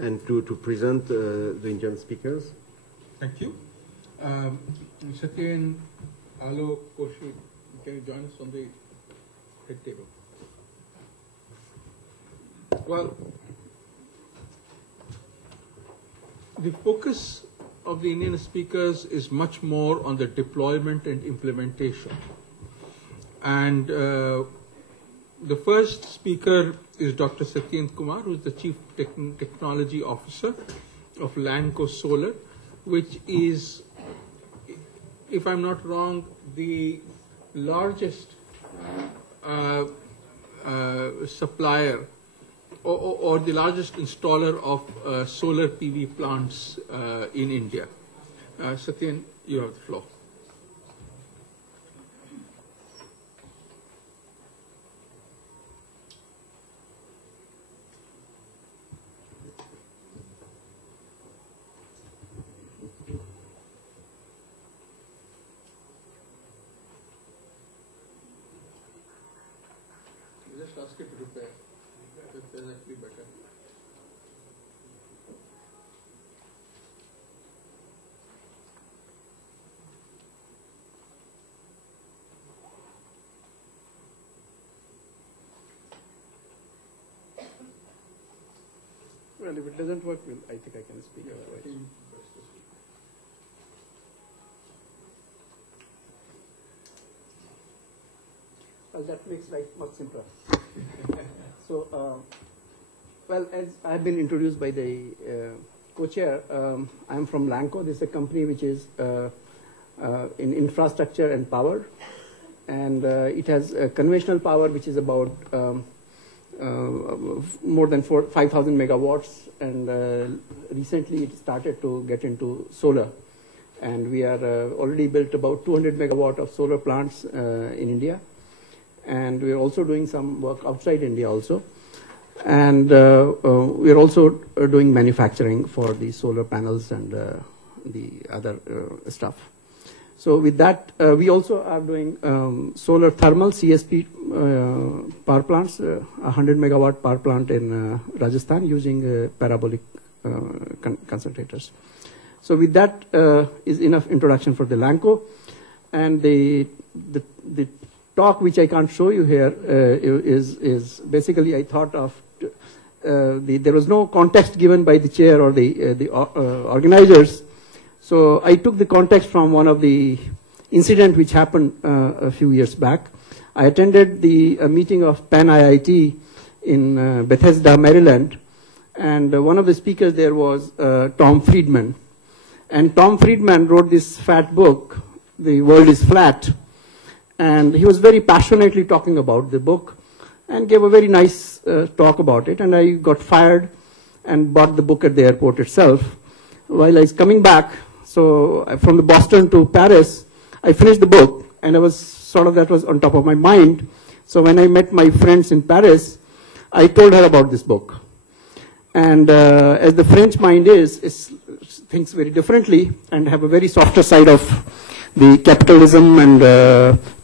and to present the Indian speakers. Thank you. Satyen, Alo, Koshi, can you join us on the head table? Well, the focus of the Indian speakers is much more on the deployment and implementation. And the first speaker is Dr. Satyen Kumar, who is the Chief Technology Officer of Lanco Solar, which is, if I'm not wrong, the largest supplier or the largest installer of solar PV plants in India. Satyen, you have the floor. Just ask it to repair. That's actually better. Well, if it doesn't work, I think I can speak otherwise. Well, that makes life much simpler. So, well, as I've been introduced by the co-chair, I'm from Lanco. This is a company which is in infrastructure and power. And it has conventional power, which is about more than 5,000 megawatts. And recently it started to get into solar. And we are already built about 200 megawatt of solar plants in India. And we're also doing some work outside India also. And we're also doing manufacturing for the solar panels and the other stuff. So with that, we also are doing solar thermal CSP power plants, 100 megawatt power plant in Rajasthan using parabolic concentrators. So with that is enough introduction for the Lanco. And the talk which I can't show you here is basically I thought of, there was no context given by the chair or the organizers. So I took the context from one of the incident which happened a few years back. I attended the meeting of Penn IIT in Bethesda, Maryland. And one of the speakers there was Tom Friedman. And Tom Friedman wrote this fat book, The World is Flat. And he was very passionately talking about the book and gave a very nice talk about it. And I got fired and bought the book at the airport itself. While I was coming back, so from the Boston to Paris, I finished the book and I was sort of, that was on top of my mind. So when I met my friends in Paris, I told her about this book. And as the French mind is thinks very differently and have a very softer side of the capitalism and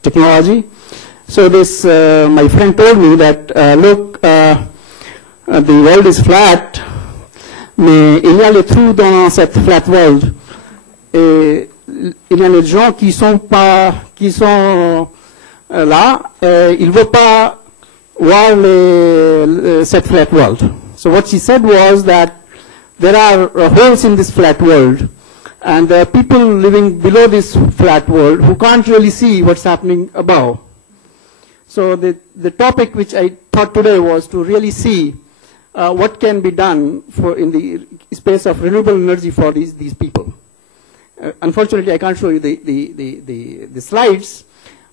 technology. So this, my friend told me that, look, the world is flat, mais il y a les trous dans cette flat world. Et il y a les gens qui sont là, ils ne veulent pas voir cette flat world. So what she said was that there are holes in this flat world. And there are people living below this flat world who can't really see what's happening above. So the topic which I thought today was to really see what can be done in the space of renewable energy for these people. Unfortunately, I can't show you the slides,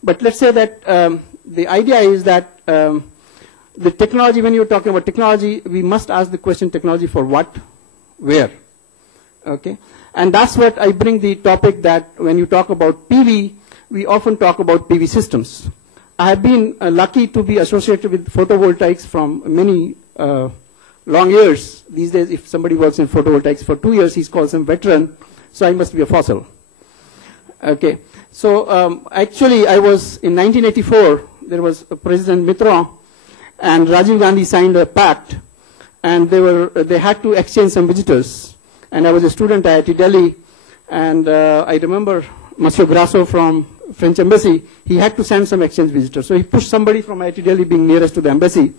but let's say that the idea is that the technology, when you're talking about technology, we must ask the question, technology for what, where, okay? And that's what I bring the topic that when you talk about PV, we often talk about PV systems. I have been lucky to be associated with photovoltaics from many long years. These days, if somebody works in photovoltaics for 2 years, he's called some veteran, so I must be a fossil. Okay, so actually I was, in 1984, there was President Mitterrand, and Rajiv Gandhi signed a pact and they had to exchange some visitors. And I was a student at IIT Delhi, and I remember Monsieur Grasso from French embassy, he had to send some exchange visitors. So he pushed somebody from IIT Delhi, being nearest to the embassy,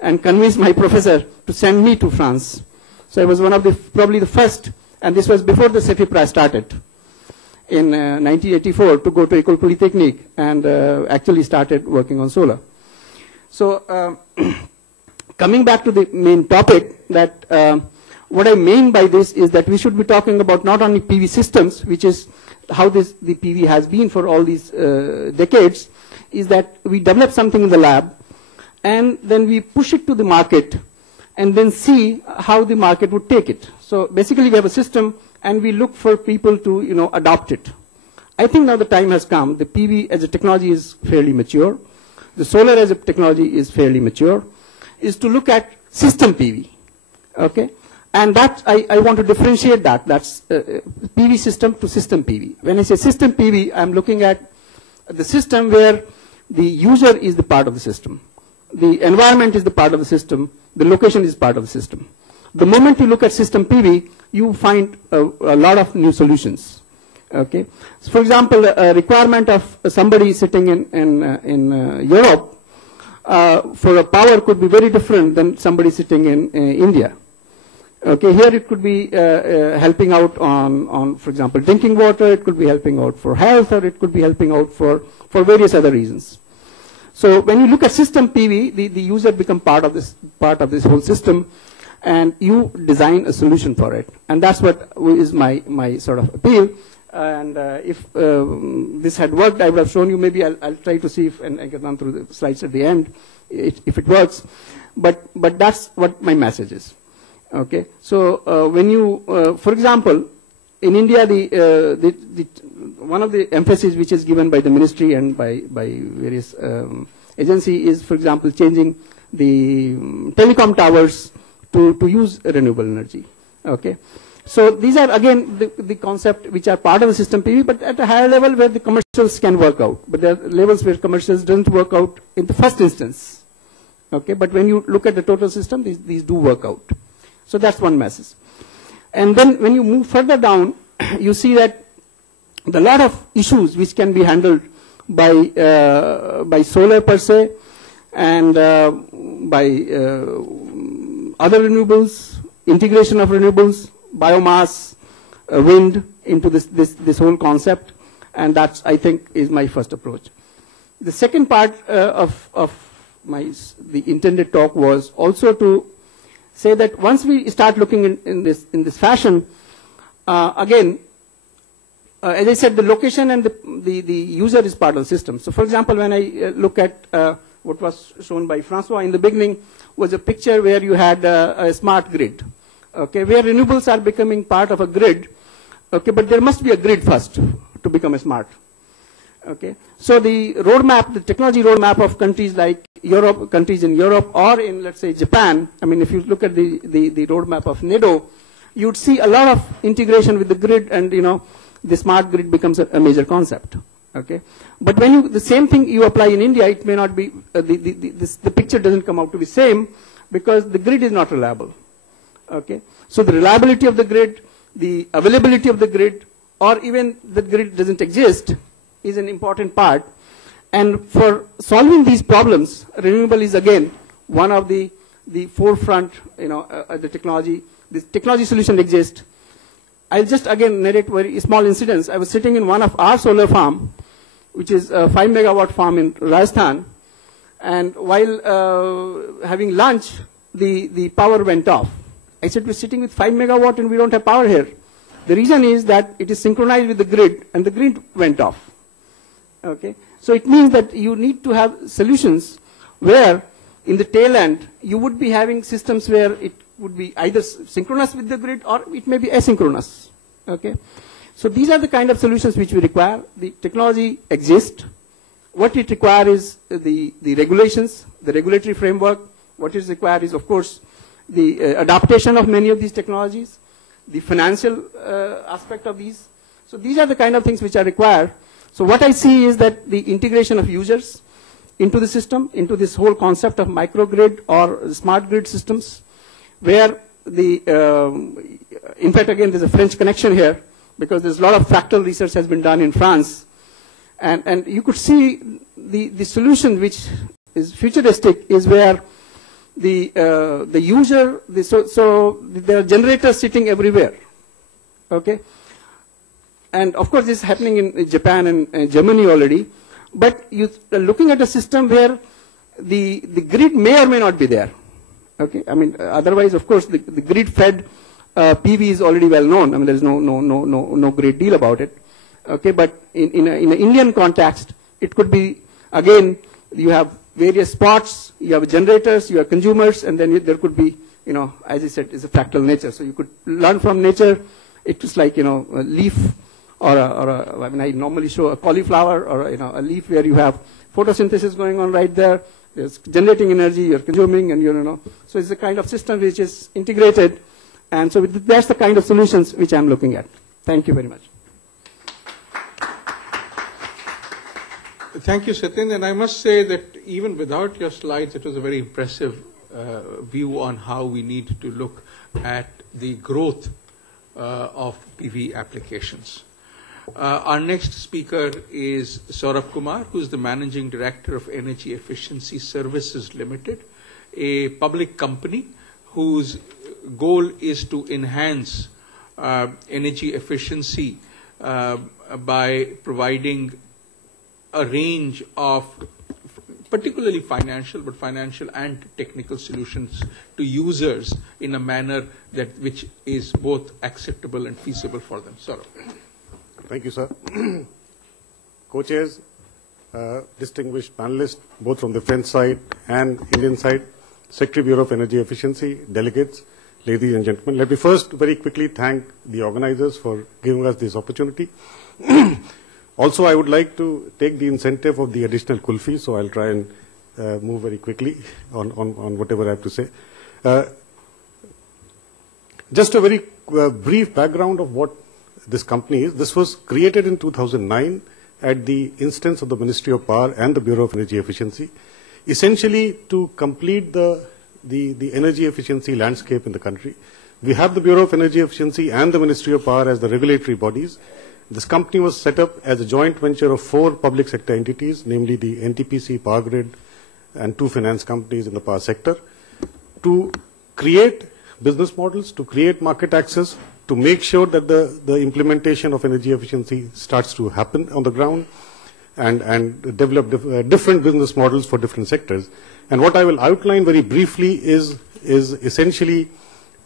and convinced my professor to send me to France. So I was one of probably the first, and this was before the CEFI Prize started in 1984, to go to École Polytechnique and actually started working on solar. So coming back to the main topic, that what I mean by this is that we should be talking about not only PV systems, which is how the PV has been for all these decades, is that we develop something in the lab, and then we push it to the market, and then see how the market would take it. So basically we have a system, and we look for people to adopt it. I think now the time has come. The PV as a technology is fairly mature. The solar as a technology is fairly mature. Is to look at system PV, okay? And that, I want to differentiate that. That's PV system to system PV. When I say system PV, I'm looking at the system where the user is the part of the system. The environment is the part of the system. The location is part of the system. The moment you look at system PV, you find a lot of new solutions. Okay. So for example, a requirement of somebody sitting in Europe for a power could be very different than somebody sitting in India. Okay, here it could be helping out on, for example, drinking water. It could be helping out for health, or it could be helping out for various other reasons. So when you look at system PV, the user becomes part of this whole system, and you design a solution for it. And that's what is my sort of appeal. And if this had worked, I would have shown you. Maybe I'll try to see if, and I can run through the slides at the end, if it works. But that's what my message is. Okay, so when you, for example, in India, one of the emphasis which is given by the ministry and by various agency is, for example, changing the telecom towers to use renewable energy. Okay, so these are again the concept which are part of the system PV, but at a higher level where the commercials can work out. But there are levels where commercials don't work out in the first instance. Okay, but when you look at the total system, these do work out. So that's one message. And then when you move further down, you see that a lot of issues which can be handled by solar per se, and by other renewables, integration of renewables, biomass, wind into this whole concept, and that's, I think, is my first approach. The second part of the intended talk was also to say that once we start looking in this fashion, again, as I said, the location and the user is part of the system. So, for example, when I look at what was shown by François in the beginning, was a picture where you had a smart grid, okay, where renewables are becoming part of a grid, okay, but there must be a grid first to become a smart. Okay, so the roadmap, the technology roadmap of countries like Europe, countries in Europe, or in, let's say, Japan. I mean, if you look at the roadmap of NEDO, you'd see a lot of integration with the grid, and the smart grid becomes a major concept. Okay, but when the same thing you apply in India, it may not be the picture doesn't come out to be same, because the grid is not reliable. Okay, so the reliability of the grid, the availability of the grid, or even the grid doesn't exist, is an important part. And for solving these problems, renewable is again one of the forefront, the technology. This technology solution exists. I'll just again narrate very small incidents. I was sitting in one of our solar farm, which is a 5 megawatt farm in Rajasthan, and while having lunch, the power went off. I said, we're sitting with 5 megawatt and we don't have power here. The reason is that it is synchronized with the grid, and the grid went off. Okay, so it means that you need to have solutions where, in the tail end, you would be having systems where it would be either synchronous with the grid or it may be asynchronous. Okay, so these are the kind of solutions which we require. The technology exists. What it requires is the regulations, the regulatory framework. What is required is, of course, the adaptation of many of these technologies, the financial aspect of these. So these are the kind of things which are required. So what I see is that the integration of users into the system, into this whole concept of microgrid or smart grid systems, where in fact, again, there's a French connection here, because there's a lot of fractal research has been done in France. And you could see the solution which is futuristic is where the user, so there are generators sitting everywhere, okay? And of course this is happening in Japan and Germany already, but you are looking at a system where the grid may or may not be there, okay? I mean, otherwise, of course, the grid-fed PV is already well known. I mean, there is no great deal about it, okay? But in an Indian context, it could be, again, you have various spots, you have generators, you have consumers, and then there could be, as I said, it's a fractal nature. So you could learn from nature. It's like, a leaf I mean, I normally show a cauliflower or, a leaf where you have photosynthesis going on right there. There's generating energy, you're consuming, and so it's a kind of system which is integrated. And so that's the kind of solutions which I'm looking at. Thank you very much. Thank you, Satyen. And I must say that even without your slides, it was a very impressive view on how we need to look at the growth of PV applications. Our next speaker is Saurabh Kumar, who is the Managing Director of Energy Efficiency Services Limited, a public company whose goal is to enhance energy efficiency by providing a range of particularly financial and technical solutions to users in a manner which is both acceptable and feasible for them. Saurabh. Thank you, sir. Co-chairs, distinguished panelists, both from the French side and Indian side, Secretary Bureau of Energy Efficiency, delegates, ladies and gentlemen. Let me first very quickly thank the organizers for giving us this opportunity. Also, I would like to take the incentive of the additional kulfi, so I'll try and move very quickly on whatever I have to say. Just a very brief background of what this company is. This was created in 2009 at the instance of the Ministry of Power and the Bureau of Energy Efficiency, essentially to complete the energy efficiency landscape in the country. We have the Bureau of Energy Efficiency and the Ministry of Power as the regulatory bodies. This company was set up as a joint venture of 4 public sector entities, namely the NTPC, Power Grid, and 2 finance companies in the power sector, to create business models, to create market access, to make sure that the implementation of energy efficiency starts to happen on the ground, and develop different business models for different sectors. And what I will outline very briefly is essentially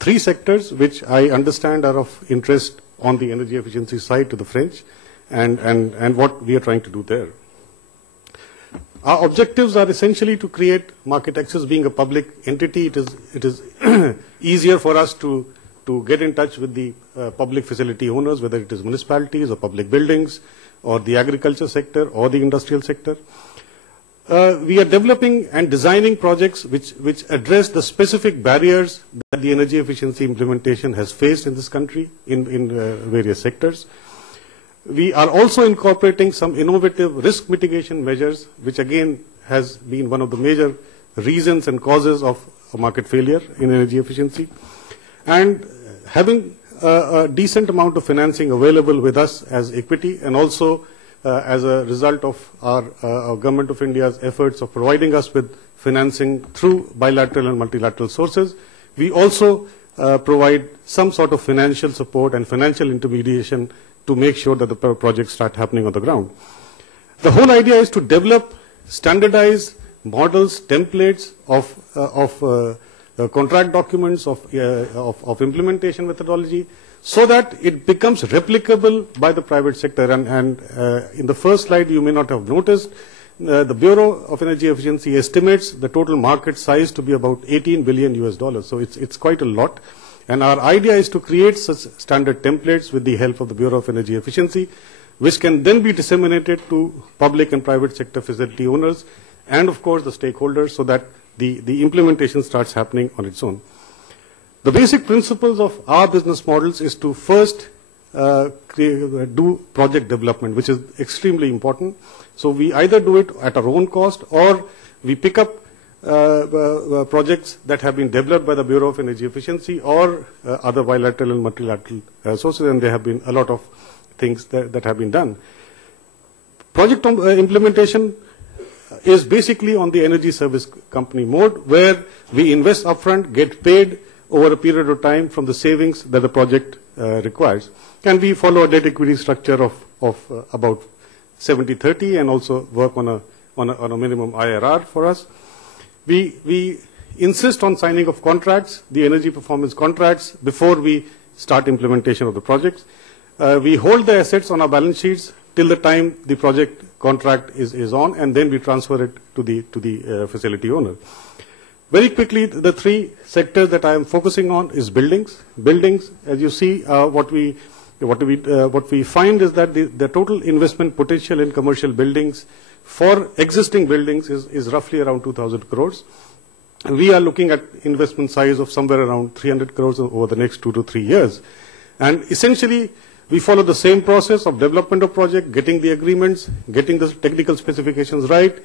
3 sectors which I understand are of interest on the energy efficiency side to the French, and what we are trying to do there. Our objectives are essentially to create market access. Being a public entity, it is easier for us to get in touch with the public facility owners, whether it is municipalities or public buildings or the agriculture sector or the industrial sector. We are developing and designing projects which address the specific barriers that the energy efficiency implementation has faced in this country in various sectors. We are also incorporating some innovative risk mitigation measures, which again has been one of the major reasons and causes of market failure in energy efficiency. And having a decent amount of financing available with us as equity, and also as a result of our Government of India's efforts of providing us with financing through bilateral and multilateral sources, we also provide some sort of financial support and financial intermediation to make sure that the projects start happening on the ground. The whole idea is to develop standardized models, templates of contract documents, of implementation methodology, so that it becomes replicable by the private sector. And in the first slide, you may not have noticed, the Bureau of Energy Efficiency estimates the total market size to be about $18 billion US. So it's quite a lot. And our idea is to create such standard templates with the help of the Bureau of Energy Efficiency, which can then be disseminated to public and private sector facility owners and, of course, the stakeholders, so that the implementation starts happening on its own. The basic principles of our business models is to first do project development, which is extremely important. So we either do it at our own cost, or we pick up projects that have been developed by the Bureau of Energy Efficiency or other bilateral and multilateral sources, and there have been a lot of things that have been done. Project implementation is basically on the energy service company mode, where we invest upfront, get paid over a period of time from the savings that the project requires. And we follow a debt equity structure of about 70-30 and also work on a minimum IRR for us. We insist on signing of contracts, the energy performance contracts, before we start implementation of the projects. We hold the assets on our balance sheets till the time the project contract is on, and then we transfer it to the facility owner. Very quickly, the three sectors that I am focusing on is buildings. Buildings, as you see, what we find is that the total investment potential in commercial buildings for existing buildings is roughly around 2,000 crores. We are looking at investment size of somewhere around 300 crores over the next 2 to 3 years. And essentially, we follow the same process of development of project, getting the agreements, getting the technical specifications right,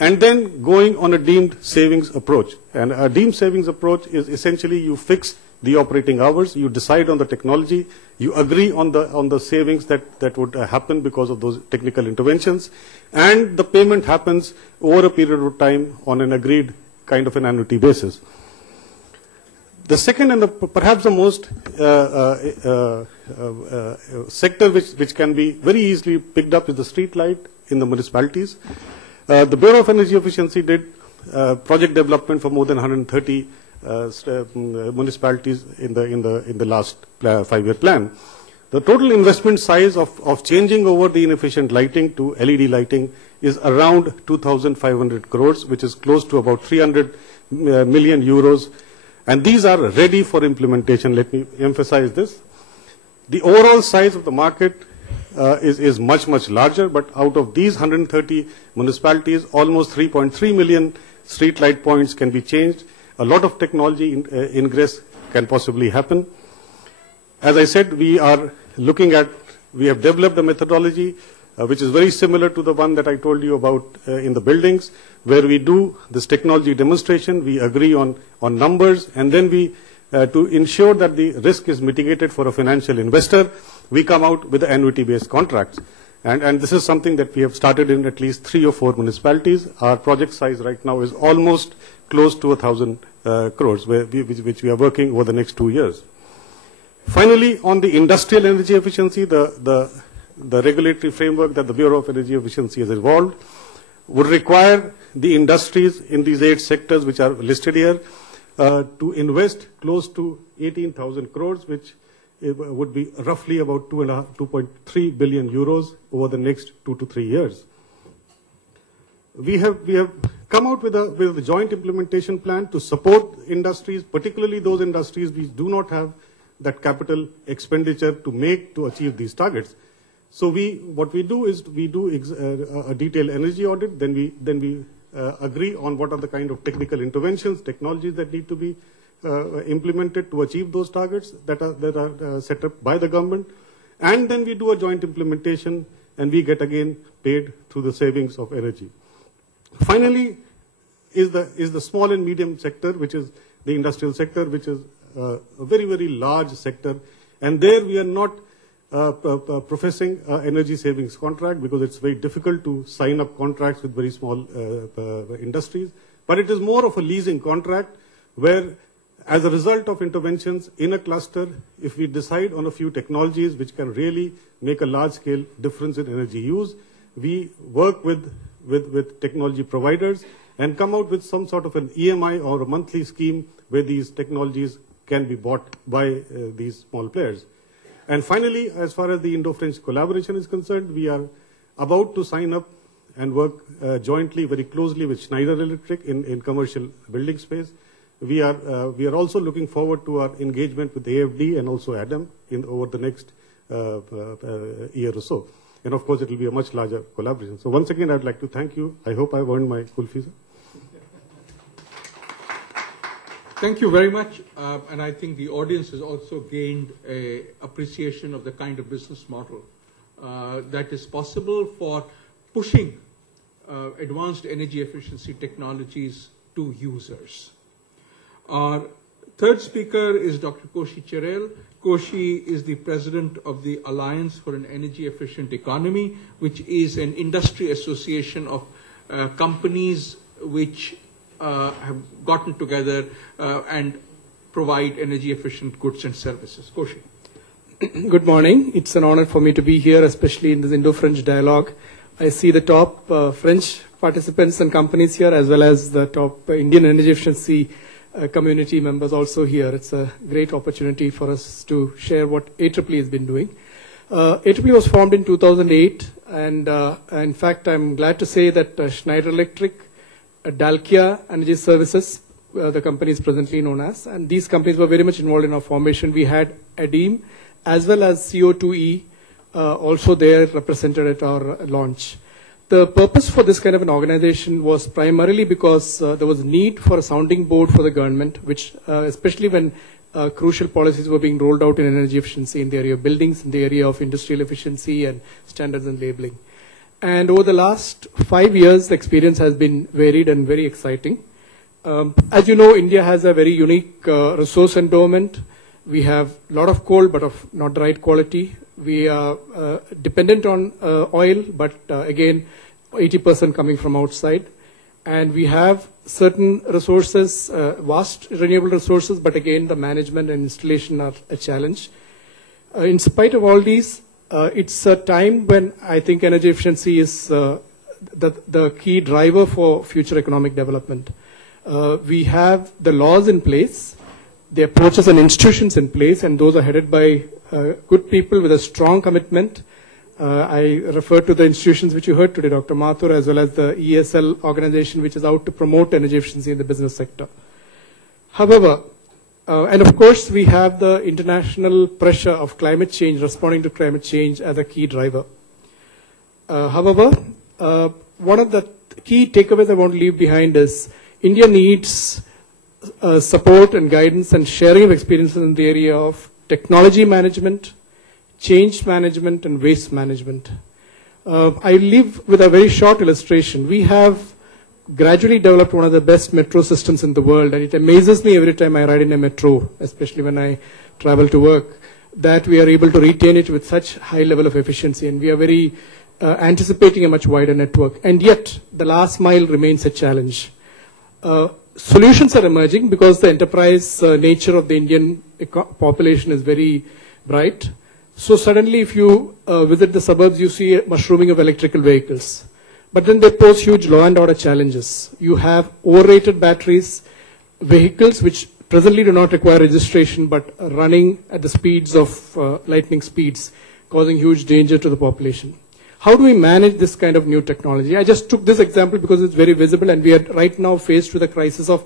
and then going on a deemed savings approach. And a deemed savings approach is essentially you fix the operating hours, you decide on the technology, you agree on the savings that would happen because of those technical interventions, and the payment happens over a period of time on an agreed kind of an annuity basis. The second and perhaps the most sector which can be very easily picked up is the street light in the municipalities. The Bureau of Energy Efficiency did project development for more than 130 municipalities in the last 5-year plan. The total investment size of changing over the inefficient lighting to LED lighting is around 2,500 crores, which is close to about 300 million euros. And these are ready for implementation. Let me emphasize this. The overall size of the market is much, much larger, but out of these 130 municipalities, almost 3.3 million street light points can be changed. A lot of technology ingress can possibly happen. As I said, we have developed a methodology which is very similar to the one that I told you about in the buildings, where we do this technology demonstration, we agree on numbers, and then we, to ensure that the risk is mitigated for a financial investor, we come out with annuity-based contracts. And this is something that we have started in at least 3 or 4 municipalities. Our project size right now is almost close to 1,000 crores, which we are working over the next 2 years. Finally, on the industrial energy efficiency, the regulatory framework that the Bureau of Energy Efficiency has evolved would require the industries in these 8 sectors which are listed here to invest close to 18,000 crores, which would be roughly about 2.3 billion euros over the next 2 to 3 years. We have come out with a joint implementation plan to support industries, particularly those industries which do not have that capital expenditure to achieve these targets. So what we do is we do a detailed energy audit, then we agree on what are the kind of technical interventions, technologies that need to be implemented to achieve those targets that are set up by the government, and then we do a joint implementation, and we get again paid through the savings of energy. Finally, is the small and medium sector, which is the industrial sector, which is a very, very large sector, and there we are not professing energy savings contract because it's very difficult to sign up contracts with very small industries, but it is more of a leasing contract where, as a result of interventions in a cluster, if we decide on a few technologies which can really make a large-scale difference in energy use, we work with technology providers and come out with some sort of an EMI or a monthly scheme where these technologies can be bought by these small players. And finally, as far as the Indo-French collaboration is concerned, we are about to sign up and work jointly, very closely with Schneider Electric in commercial building space. We are also looking forward to our engagement with AFD and also ADEME over the next year or so. And of course, it will be a much larger collaboration. So once again, I'd like to thank you. I hope I've earned my full fees. Thank you very much. And I think the audience has also gained an appreciation of the kind of business model that is possible for pushing advanced energy efficiency technologies to users. Our third speaker is Dr. Koshi Cherel. Koshi is the president of the Alliance for an Energy Efficient Economy, which is an industry association of companies which have gotten together and provide energy efficient goods and services. Koshi. Good morning. It's an honor for me to be here, especially in this Indo-French dialogue. I see the top French participants and companies here, as well as the top Indian energy efficiency community members also here. It's a great opportunity for us to share what AEEE has been doing. AEEE was formed in 2008, and in fact, I'm glad to say that Schneider Electric, Dalkia Energy Services, the company is presently known as, and these companies were very much involved in our formation. We had ADEME as well as CO2E also there represented at our launch. The purpose for this kind of an organization was primarily because there was a need for a sounding board for the government, which especially when crucial policies were being rolled out in energy efficiency in the area of buildings, in the area of industrial efficiency and standards and labeling. And over the last 5 years, the experience has been varied and very exciting. As you know, India has a very unique resource endowment. We have a lot of coal, but of not the right quality. We are dependent on oil, but again, 80% coming from outside. And we have certain resources, vast renewable resources, but again, the management and installation are a challenge. In spite of all these, it's a time when I think energy efficiency is the key driver for future economic development. We have the laws in place, the approaches and institutions in place, and those are headed by good people with a strong commitment. I refer to the institutions which you heard today, Dr. Mathur, as well as the ESL organization, which is out to promote energy efficiency in the business sector. However, and of course, we have the international pressure of climate change, responding to climate change as a key driver. However, one of the key takeaways I want to leave behind is India needs support and guidance and sharing of experiences in the area of technology management, change management, and waste management. I leave with a very short illustration. We have gradually developed one of the best metro systems in the world, and it amazes me every time I ride in a metro, especially when I travel to work, that we are able to retain it with such high level of efficiency, and we are very anticipating a much wider network. And yet, the last mile remains a challenge. Solutions are emerging because the enterprise nature of the Indian population is very bright. So suddenly if you visit the suburbs, you see a mushrooming of electrical vehicles. But then they pose huge law and order challenges. You have overrated batteries, vehicles which presently do not require registration but are running at the speeds of lightning speeds, causing huge danger to the population. How do we manage this kind of new technology? I just took this example because it's very visible, and we are right now faced with a crisis of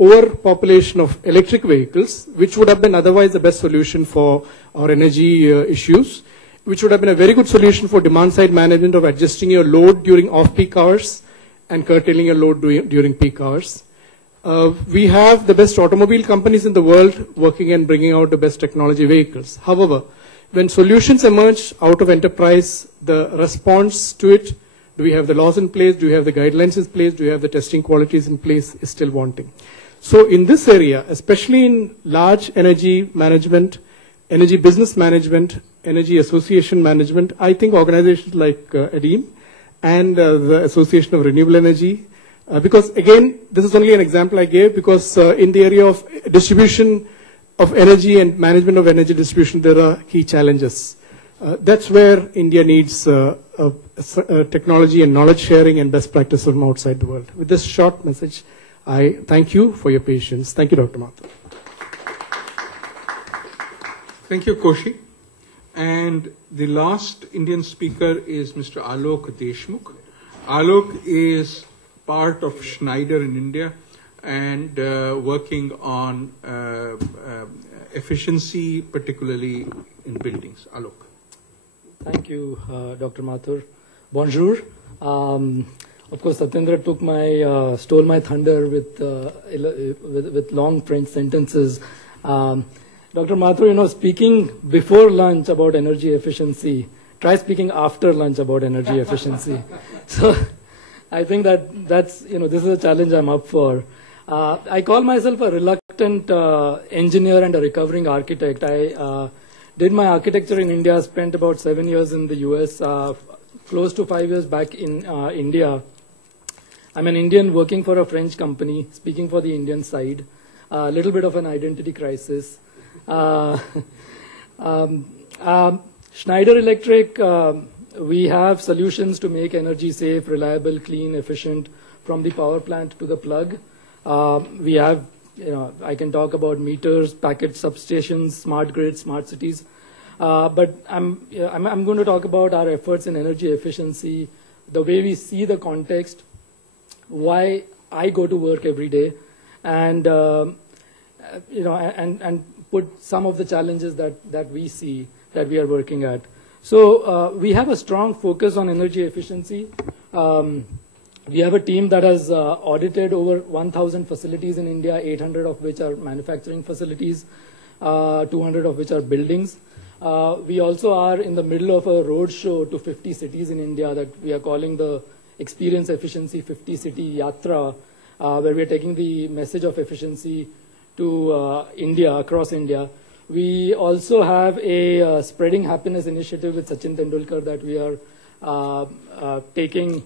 overpopulation of electric vehicles, which would have been otherwise the best solution for our energy issues, which would have been a very good solution for demand-side management of adjusting your load during off-peak hours and curtailing your load during peak hours. We have the best automobile companies in the world working and bringing out the best technology vehicles. However, when solutions emerge out of enterprise, the response to it, do we have the laws in place, do we have the guidelines in place, do we have the testing qualities in place, is still wanting. So in this area, especially in large energy management, energy business management, energy association management, I think organizations like ADEME and the Association of Renewable Energy, because again, this is only an example I gave, because in the area of distribution of energy and management of energy distribution, there are key challenges. That's where India needs technology and knowledge sharing and best practice from outside the world. With this short message, I thank you for your patience. Thank you, Dr. Mathur. Thank you, Koshi. And the last Indian speaker is Mr. Alok Deshmukh. Alok is part of Schneider in India and working on efficiency, particularly in buildings. Alok. Thank you, Dr. Mathur. Bonjour. Of course, Satyendra stole my thunder with long French sentences. Dr. Mathur, speaking before lunch about energy efficiency, try speaking after lunch about energy efficiency. So I think that's, this is a challenge I'm up for. I call myself a reluctant engineer and a recovering architect. I did my architecture in India, spent about 7 years in the US, close to 5 years back in India. I'm an Indian working for a French company, speaking for the Indian side. A little bit of an identity crisis. Schneider Electric, we have solutions to make energy safe, reliable, clean, efficient from the power plant to the plug. We have, I can talk about meters, packet substations, smart grids, smart cities. But I'm going to talk about our efforts in energy efficiency, the way we see the context, why I go to work every day, and and put some of the challenges that we see that we are working at. So we have a strong focus on energy efficiency. We have a team that has audited over 1,000 facilities in India, 800 of which are manufacturing facilities, 200 of which are buildings. We also are in the middle of a road show to 50 cities in India that we are calling the Experience Efficiency 50 City Yatra, where we are taking the message of efficiency to India, across India. We also have a Spreading Happiness initiative with Sachin Tendulkar that we are taking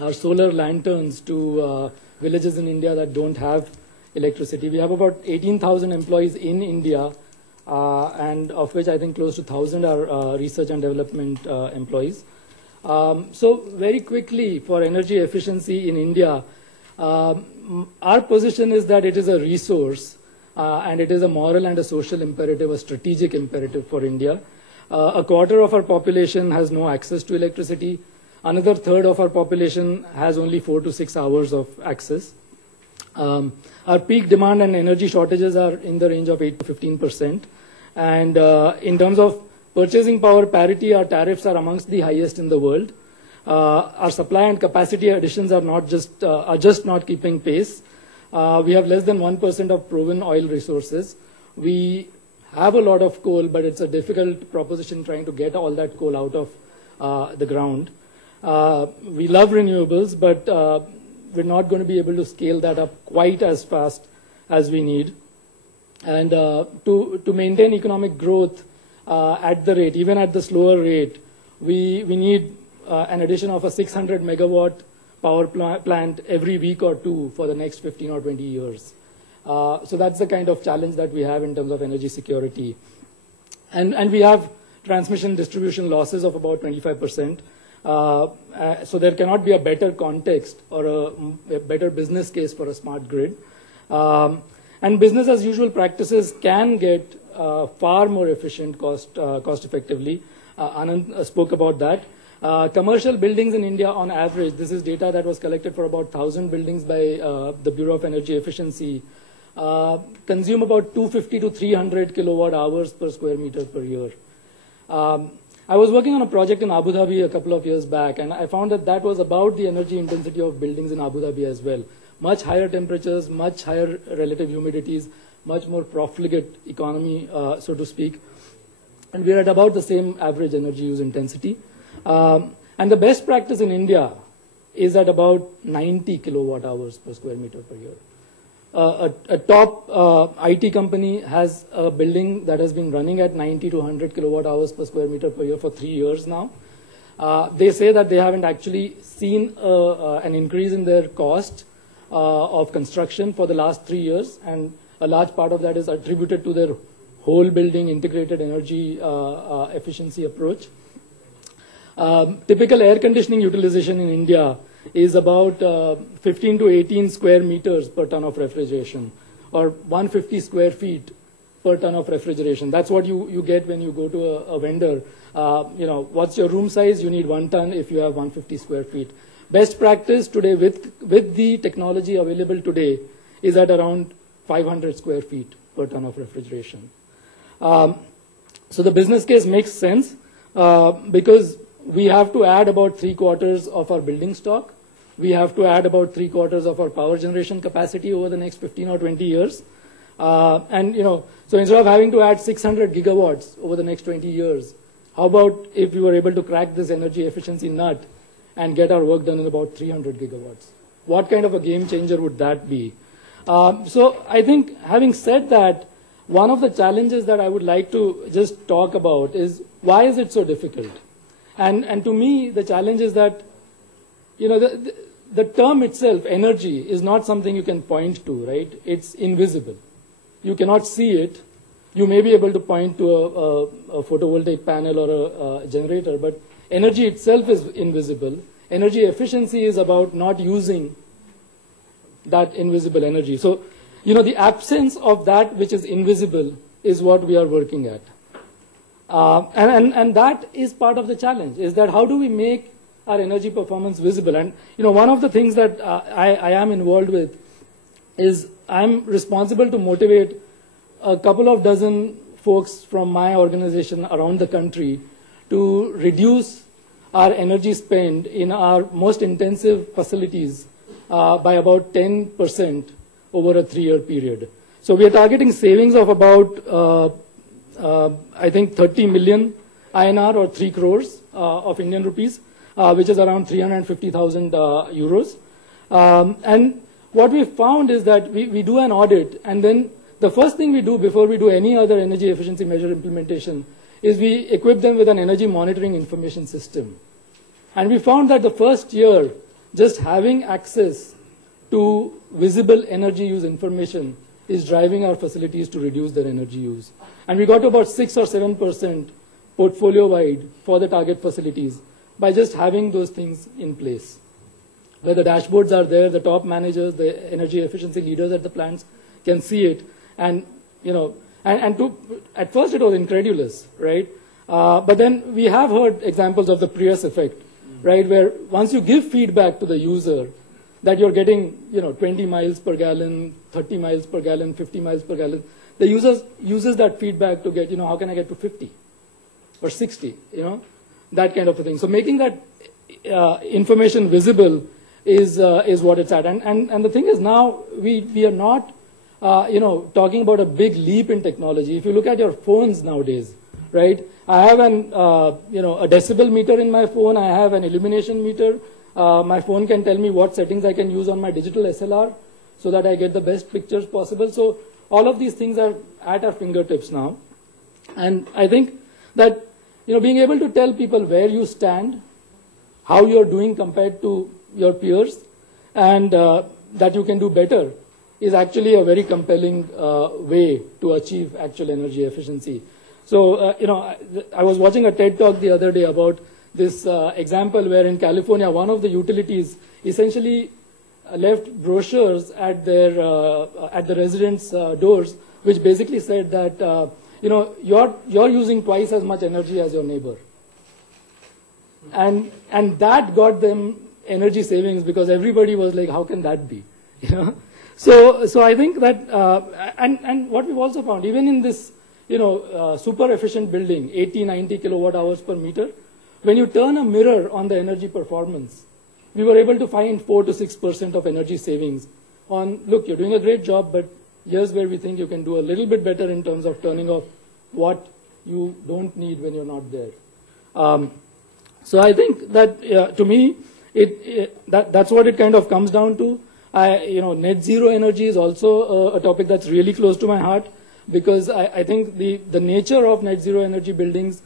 our solar lanterns to villages in India that don't have electricity. We have about 18,000 employees in India, and of which I think close to 1,000 are research and development employees. So very quickly, for energy efficiency in India, our position is that it is a resource and it is a moral and a social imperative, a strategic imperative for India. A quarter of our population has no access to electricity. Another third of our population has only 4 to 6 hours of access. Our peak demand and energy shortages are in the range of 8 to 15%. And in terms of purchasing power parity, our tariffs are amongst the highest in the world. Our supply and capacity additions are just not keeping pace. We have less than 1% of proven oil resources. We have a lot of coal, but it's a difficult proposition trying to get all that coal out of the ground. We love renewables, but we're not going to be able to scale that up quite as fast as we need. And to maintain economic growth at the rate, even at the slower rate, we need an addition of a 600 megawatt power plant every week or two for the next 15 or 20 years. So that's the kind of challenge that we have in terms of energy security. And we have transmission distribution losses of about 25%. So there cannot be a better context or a better business case for a smart grid. And business as usual practices can get far more efficient cost effectively. Anand spoke about that. Commercial buildings in India on average, this is data that was collected for about 1,000 buildings by the Bureau of Energy Efficiency, consume about 250 to 300 kilowatt hours per square meter per year. I was working on a project in Abu Dhabi a couple of years back, and I found that was about the energy intensity of buildings in Abu Dhabi as well. Much higher temperatures, much higher relative humidities, much more profligate economy, so to speak. And we're at about the same average energy use intensity. And the best practice in India is at about 90 kilowatt hours per square meter per year. A top IT company has a building that has been running at 90 to 100 kilowatt hours per square meter per year for 3 years now. They say that they haven't actually seen an increase in their cost of construction for the last 3 years, and a large part of that is attributed to their whole building integrated energy efficiency approach. Typical air conditioning utilization in India is about 15 to 18 square meters per ton of refrigeration, or 150 square feet per ton of refrigeration. That's what you get when you go to a vendor. What's your room size? You need 1 ton if you have 150 square feet. Best practice today with the technology available today is at around 500 square feet per ton of refrigeration. So the business case makes sense because we have to add about 3/4 of our building stock. We have to add about 3/4 of our power generation capacity over the next 15 or 20 years. So instead of having to add 600 gigawatts over the next 20 years, how about if we were able to crack this energy efficiency nut and get our work done in about 300 gigawatts? What kind of a game changer would that be? So I think, having said that, one of the challenges that I would like to just talk about is why is it so difficult? And to me, the challenge is that, you know, the term itself, energy, is not something you can point to, right? It's invisible. You cannot see it. You may be able to point to a photovoltaic panel or a generator, but energy itself is invisible. Energy efficiency is about not using that invisible energy. So, you know, the absence of that which is invisible is what we are working at. And that is part of the challenge, is that how do we make our energy performance visible? And, you know, one of the things that I am involved with is I'm responsible to motivate a couple of dozen folks from my organization around the country to reduce our energy spend in our most intensive facilities by about 10% over a 3-year period. So we are targeting savings of about, I think, 30 million INR or 3 crores of Indian rupees, which is around 350,000 euros. And what we found is that we do an audit, and then the first thing we do before we do any other energy efficiency measure implementation is we equip them with an energy monitoring information system. And we found that the first year, just having access to visible energy use information is driving our facilities to reduce their energy use. And we got to about 6 or 7% portfolio-wide for the target facilities by just having those things in place. Where the dashboards are there, the top managers, the energy efficiency leaders at the plants can see it. And, you know, at first it was incredulous, right? But then we have heard examples of the Prius effect, right? Where once you give feedback to the user that you're getting, you know, 20 miles per gallon, 30 miles per gallon, 50 miles per gallon, the user uses that feedback to get, you know, how can I get to 50 or 60, you know, that kind of a thing. So making that information visible is what it's at. And the thing is now we are not, you know, talking about a big leap in technology. If you look at your phones nowadays, right? I have an, you know, a decibel meter in my phone. I have an illumination meter. My phone can tell me what settings I can use on my digital SLR so that I get the best pictures possible. So all of these things are at our fingertips now. And I think that, you know, being able to tell people where you stand, how you're doing compared to your peers, and that you can do better is actually a very compelling way to achieve actual energy efficiency. So, you know, I was watching a TED talk the other day about this example where in California, one of the utilities essentially left brochures at their at the residents' doors, which basically said that you know, you're using twice as much energy as your neighbor, and that got them energy savings because everybody was like, how can that be? You know, so I think that and what we've also found, even in this, you know, super efficient building, 80, 90 kilowatt hours per meter, when you turn a mirror on the energy performance, we were able to find 4 to 6% of energy savings on, look, you're doing a great job, but here's where we think you can do a little bit better in terms of turning off what you don't need when you're not there. So I think that, to me, that's what it kind of comes down to. You know, net zero energy is also a topic that's really close to my heart, because I think the nature of net zero energy buildings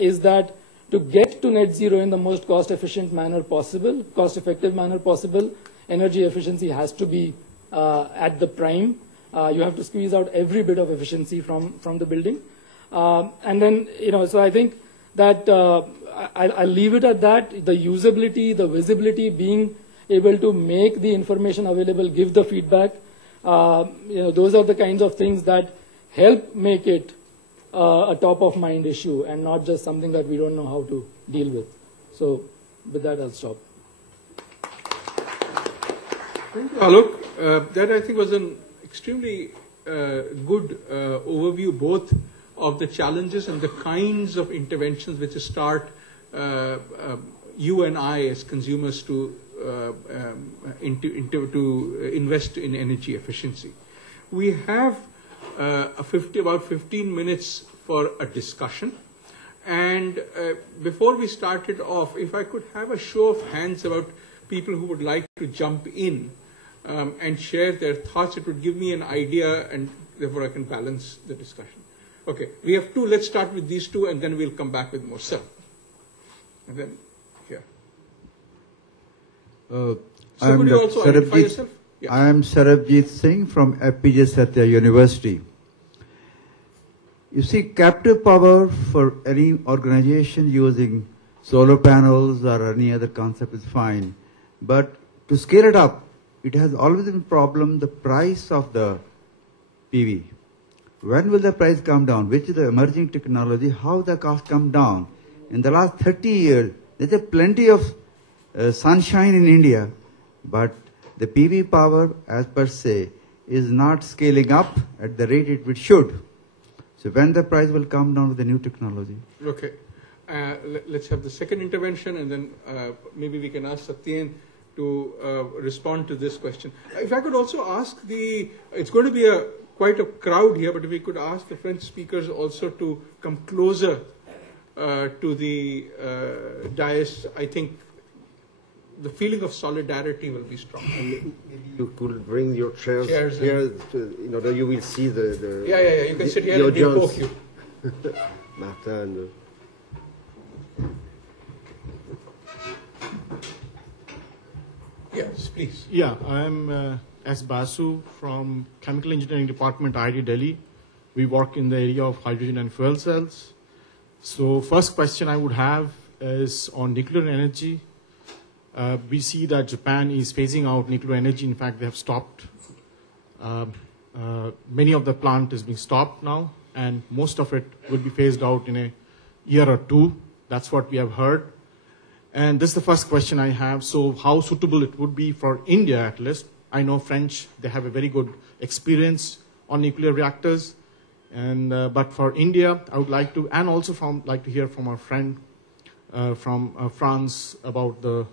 is that to get to net zero in the most cost-efficient manner possible, cost-effective manner possible, energy efficiency has to be at the prime. You have to squeeze out every bit of efficiency from the building. And then, you know, so I think that I'll leave it at that. The usability, the visibility, being able to make the information available, give the feedback, you know, those are the kinds of things that help make it a top-of-mind issue and not just something that we don't know how to deal with. So with that, I'll stop. Thank you, Alok. That, I think, was an extremely good overview, both of the challenges and the kinds of interventions which start you and I as consumers to invest in energy efficiency. We have about 15 minutes for a discussion. And before we started off, if I could have a show of hands about people who would like to jump in and share their thoughts. It would give me an idea, and therefore I can balance the discussion. Okay, we have two. Let's start with these two, and then we'll come back with more. Sir. And then here. So could you also identify yourself? Yeah. I am Sarabjit Singh from FPJ Satya University. You see, captive power for any organization using solar panels or any other concept is fine. But to scale it up, it has always been a problem, the price of the PV. When will the price come down? Which is the emerging technology? How the cost come down? In the last 30 years, there's plenty of sunshine in India, but the PV power, as per se, is not scaling up at the rate it should. So when the price will come down with the new technology? Okay. Let's have the second intervention, and then maybe we can ask Satyen to respond to this question. If I could also ask it's going to be quite a crowd here, but if we could ask the French speakers also to come closer to the dais, I think the feeling of solidarity will be strong. Maybe you could bring your chairs here in order you will see the yeah. You can sit here and we'll poke you. Martin. Yes, please. Yeah, I'm S. Basu from Chemical Engineering Department, IIT Delhi. We work in the area of hydrogen and fuel cells. So first question I would have is on nuclear energy. We see that Japan is phasing out nuclear energy. In fact, they have stopped. Many of the plant is being stopped now, and most of it will be phased out in a year or two. That's what we have heard. And this is the first question I have. So how suitable it would be for India at least? I know French, they have a very good experience on nuclear reactors. And but for India, I would like to, and also like to hear from our friend from France about the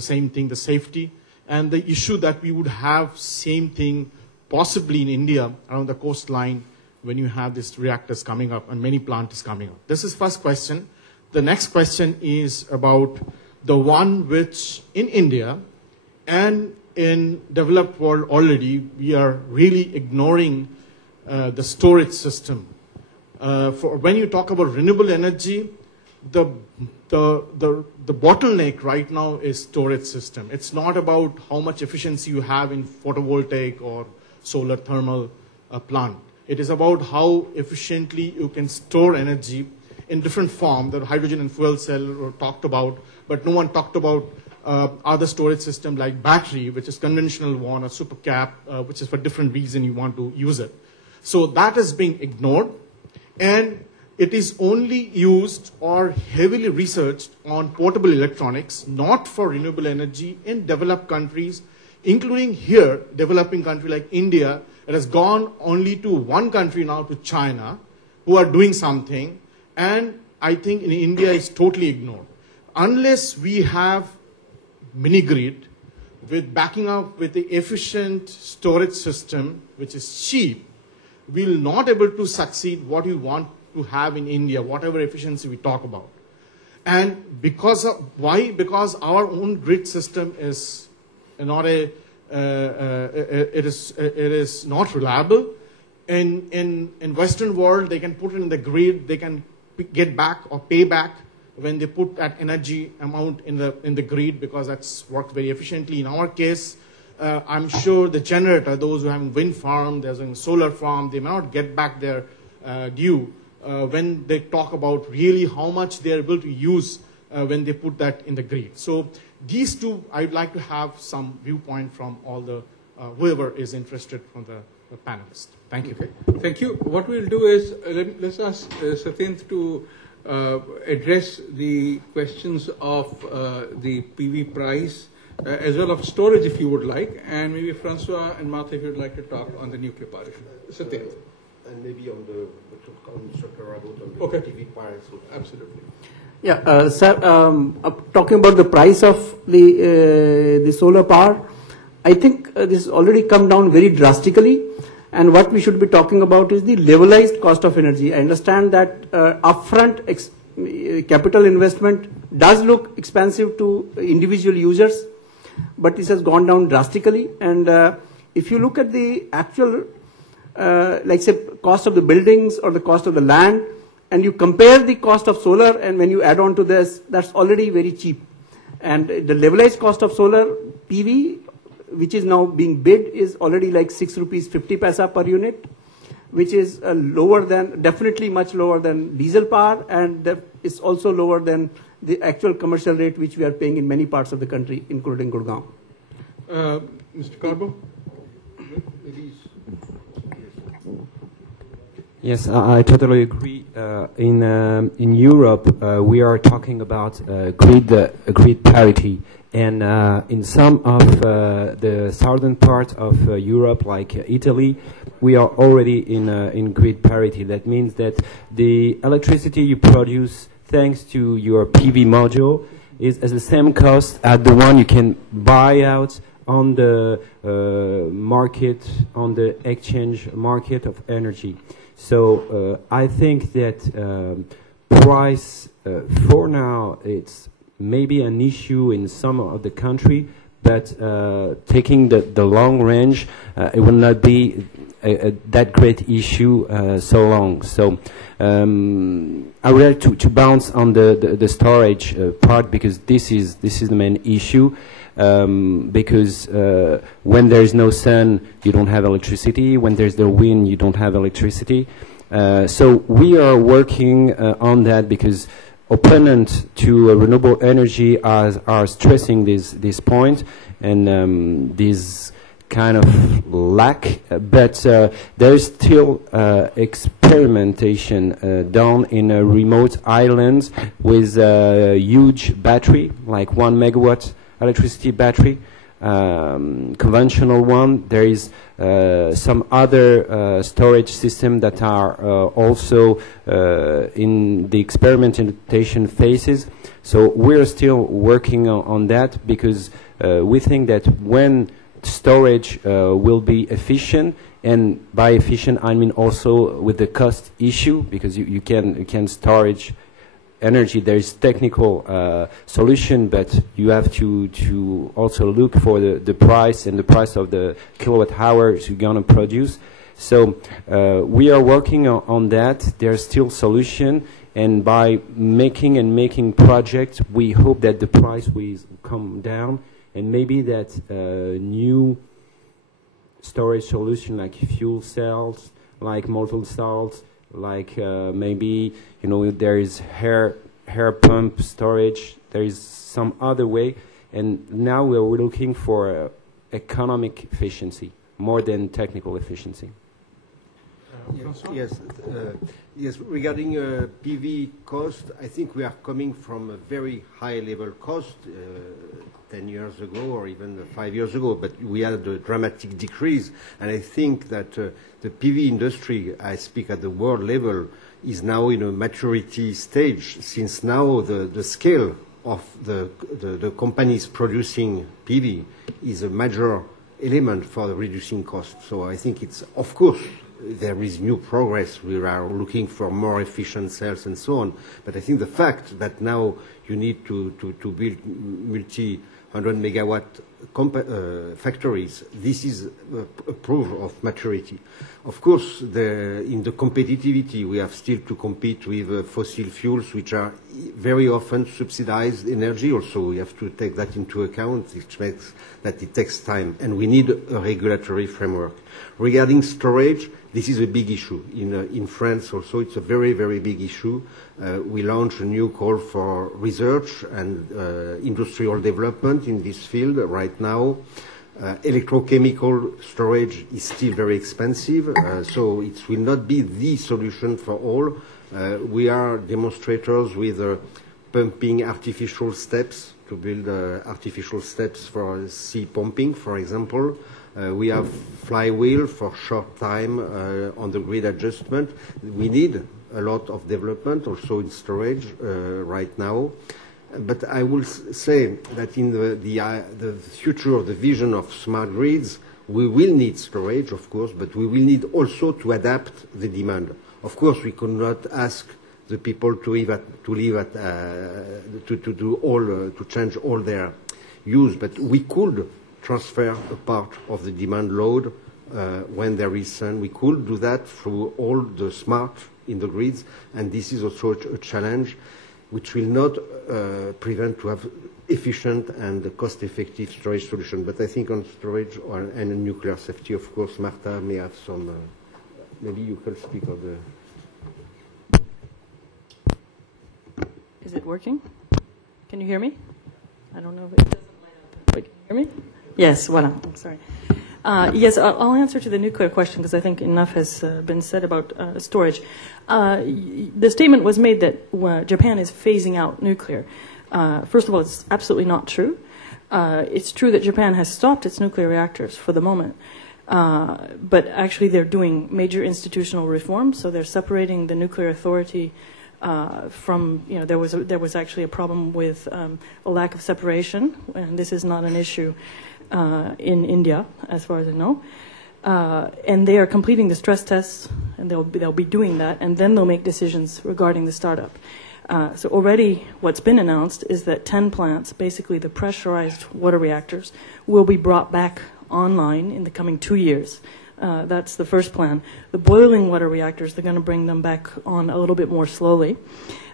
same thing, the safety, and the issue that we would have same thing possibly in India around the coastline when you have these reactors coming up and many plants coming up. This is first question. The next question is about the one which in India and in developed world already we are really ignoring the storage system. For when you talk about renewable energy, the bottleneck right now is storage system. It's not about how much efficiency you have in photovoltaic or solar thermal plant. It is about how efficiently you can store energy in different form. The hydrogen and fuel cell were talked about, but no one talked about other storage system like battery, which is conventional one, or supercap, which is for different reason you want to use it. So that is being ignored, and it is only used or heavily researched on portable electronics, not for renewable energy in developed countries, including here, developing country like India. It has gone only to one country now, to China, who are doing something, and I think in India it's totally ignored. Unless we have mini grid with backing up with the efficient storage system, which is cheap, we will not able to succeed what we want to have in India, whatever efficiency we talk about. And because of, why? Because our own grid system is not it is not reliable. In Western world, they can put it in the grid, they can get back or pay back when they put that energy amount in the grid, because that's worked very efficiently. In our case, I'm sure the generator, those who have wind farm, there's a solar farm, they may not get back their due when they talk about really how much they're able to use when they put that in the grid. So these two, I'd like to have some viewpoint from all the whoever is interested from the panelists. Thank you. Okay. Thank you. What we'll do is let's ask Satyen to address the questions of the PV price as well of storage, if you would like, and maybe François and Martha, if you'd like to talk on the nuclear power issue. Satyen. And maybe on the okay. PV price. Absolutely. Yeah, sir, talking about the price of the solar power, I think this has already come down very drastically, and what we should be talking about is the levelized cost of energy. I understand that upfront capital investment does look expensive to individual users, but this has gone down drastically. And if you look at the actual, like say, cost of the buildings or the cost of the land, and you compare the cost of solar, and when you add on to this, that's already very cheap. And the levelized cost of solar PV, which is now being bid, is already like 6 rupees 50 paisa per unit, which is lower than, definitely much lower than diesel power, and it's also lower than the actual commercial rate which we are paying in many parts of the country, including Gurgaon. Mr. Carbo? Yes, I totally agree. In Europe, we are talking about grid parity, and in some of the southern part of Europe, like Italy, we are already in grid parity. That means that the electricity you produce thanks to your PV module is at the same cost as the one you can buy out on the market, on the exchange market of energy. So I think that price for now it's maybe an issue in some of the country, but taking the long range, it will not be that great issue so long. So I would like to bounce on the storage part, because this is the main issue. Because when there is no sun, you don't have electricity. When there's the wind, you don't have electricity. So we are working on that, because opponents to renewable energy are stressing this point and this kind of lack. But there is still experimentation done in remote islands with a huge battery, like 1 megawatt electricity battery, conventional one. There is some other storage system that are also in the experimentation phases. So we're still working on that, because we think that when storage will be efficient, and by efficient I mean also with the cost issue, because you can storage energy. There is technical solution, but you have to also look for the price and the price of the kilowatt hours you're gonna produce. So we are working on that. There's still solution, and by making projects, we hope that the price will come down, and maybe that new storage solution like fuel cells, like molten salts, like maybe, you know, there is hair pump storage, there is some other way, and now we're looking for economic efficiency more than technical efficiency. Yes, regarding PV cost, I think we are coming from a very high level cost 10 years ago or even 5 years ago, but we had a dramatic decrease, and I think that the PV industry, I speak at the world level, is now in a maturity stage, since now the scale of the companies producing PV is a major element for the reducing costs. So I think it's, of course, there is new progress. We are looking for more efficient cells and so on. But I think the fact that now you need to build multi-100 megawatt factories, this is a proof of maturity. Of course, in the competitivity, we have still to compete with fossil fuels, which are very often subsidized energy. Also, we have to take that into account, which makes that it takes time, and we need a regulatory framework. Regarding storage, this is a big issue. In France also, it's a very, very big issue. We launched a new call for research and industrial development in this field right now. Electrochemical storage is still very expensive, so it will not be the solution for all. We are demonstrators with pumping artificial steps to build artificial steps for sea pumping, for example. We have flywheel for short time on the grid adjustment. We need a lot of development also in storage right now. But I will say that in the future of the vision of smart grids, we will need storage, of course, but we will need also to adapt the demand. Of course, we could not ask the people to change all their use, but we could transfer a part of the demand load when there is sun. We could do that through all the smart in the grids, and this is also a challenge which will not prevent to have efficient and cost-effective storage solution. But I think on storage and nuclear safety, of course, Marta may have some, maybe you can speak of the... Is it working? Can you hear me? I don't know if it doesn't light up. Wait, can you hear me? Yes, voilà. I'm sorry. Yes, I'll answer to the nuclear question because I think enough has been said about storage. The statement was made that Japan is phasing out nuclear. First of all, it's absolutely not true. It's true that Japan has stopped its nuclear reactors for the moment. But actually they're doing major institutional reforms, so they're separating the nuclear authority from, there was actually a problem with a lack of separation, and this is not an issue in India, as far as I know. And they are completing the stress tests, and they'll be doing that, and then they'll make decisions regarding the startup. So already what's been announced is that 10 plants, basically the pressurized water reactors, will be brought back online in the coming 2 years. That's the first plan. The boiling water reactors, they're going to bring them back on a little bit more slowly.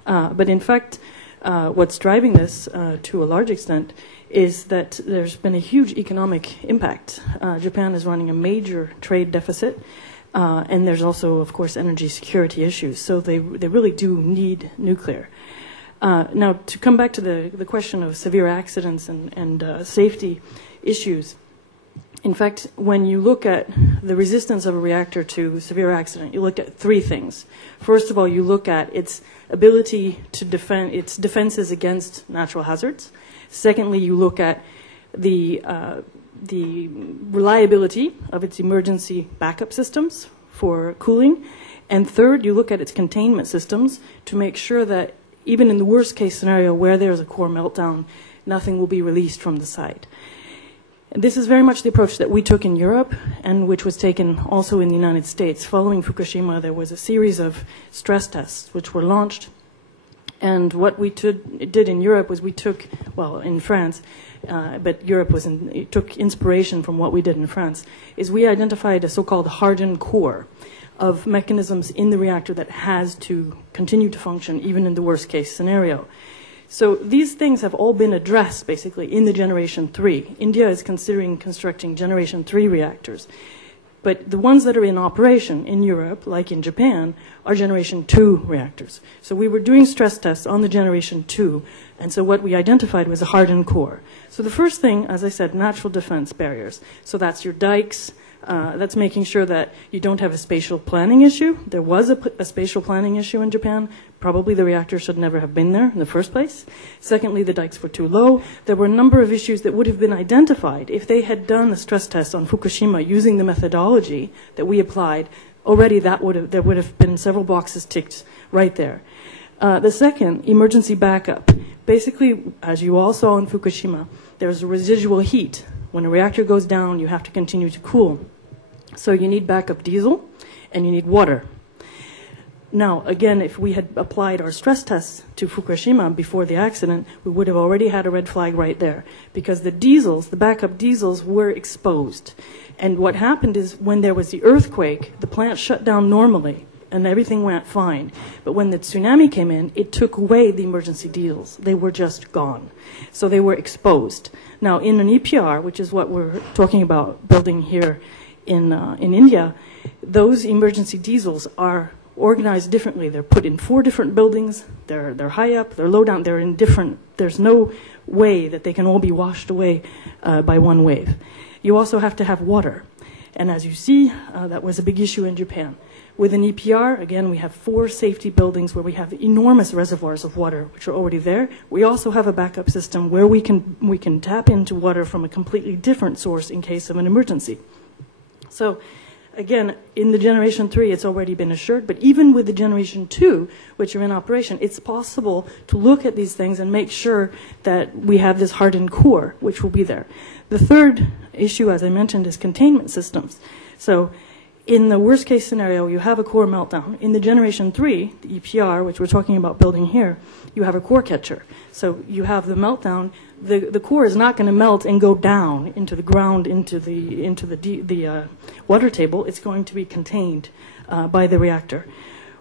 But in fact, what's driving this to a large extent is that there's been a huge economic impact. Japan is running a major trade deficit, and there's also, of course, energy security issues. So they really do need nuclear. Now, to come back to the question of severe accidents and safety issues, in fact, when you look at the resistance of a reactor to severe accident, you look at three things. First of all, you look at its ability to defend its defenses against natural hazards. Secondly, you look at the reliability of its emergency backup systems for cooling. And third, you look at its containment systems to make sure that even in the worst case scenario where there's a core meltdown, nothing will be released from the site. This is very much the approach that we took in Europe and which was taken also in the United States. Following Fukushima, there was a series of stress tests which were launched. And what we did in Europe was we took, well, in France, but Europe took inspiration from what we did in France, is we identified a so-called hardened core of mechanisms in the reactor that has to continue to function even in the worst case scenario. So these things have all been addressed basically in the Generation 3. India is considering constructing Generation 3 reactors. But the ones that are in operation in Europe, like in Japan, are Generation 2 reactors. So we were doing stress tests on the Generation 2, and so what we identified was a hardened core. So the first thing, as I said, natural defense barriers. So that's your dikes. That's making sure that you don't have a spatial planning issue. There was a spatial planning issue in Japan. Probably the reactor should never have been there in the first place. Secondly, the dikes were too low. There were a number of issues that would have been identified if they had done the stress test on Fukushima using the methodology that we applied. Already there would have been several boxes ticked right there. The second, emergency backup. Basically, as you all saw in Fukushima, there's residual heat. When a reactor goes down, you have to continue to cool. So you need backup diesel and you need water. Now, again, if we had applied our stress tests to Fukushima before the accident, we would have already had a red flag right there because the diesels, the backup diesels, were exposed. And what happened is when there was the earthquake, the plant shut down normally and everything went fine. But when the tsunami came in, it took away the emergency diesels. They were just gone. So they were exposed. Now, in an EPR, which is what we're talking about building here in India, those emergency diesels are organized differently. They're put in 4 different buildings. They're high up, they're low down, they're in different, there's no way that they can all be washed away by one wave. You also have to have water. And as you see, that was a big issue in Japan. With an EPR, again, we have 4 safety buildings where we have enormous reservoirs of water, which are already there. We also have a backup system where we can tap into water from a completely different source in case of an emergency. So, again, in the Generation 3, it's already been assured, but even with the Generation 2, which are in operation, it's possible to look at these things and make sure that we have this hardened core, which will be there. The third issue, as I mentioned, is containment systems. So, in the worst case scenario, you have a core meltdown. In the generation 3, the EPR, which we're talking about building here, you have a core catcher. So you have the meltdown. The core is not going to melt and go down into the ground, into the water table. It's going to be contained by the reactor.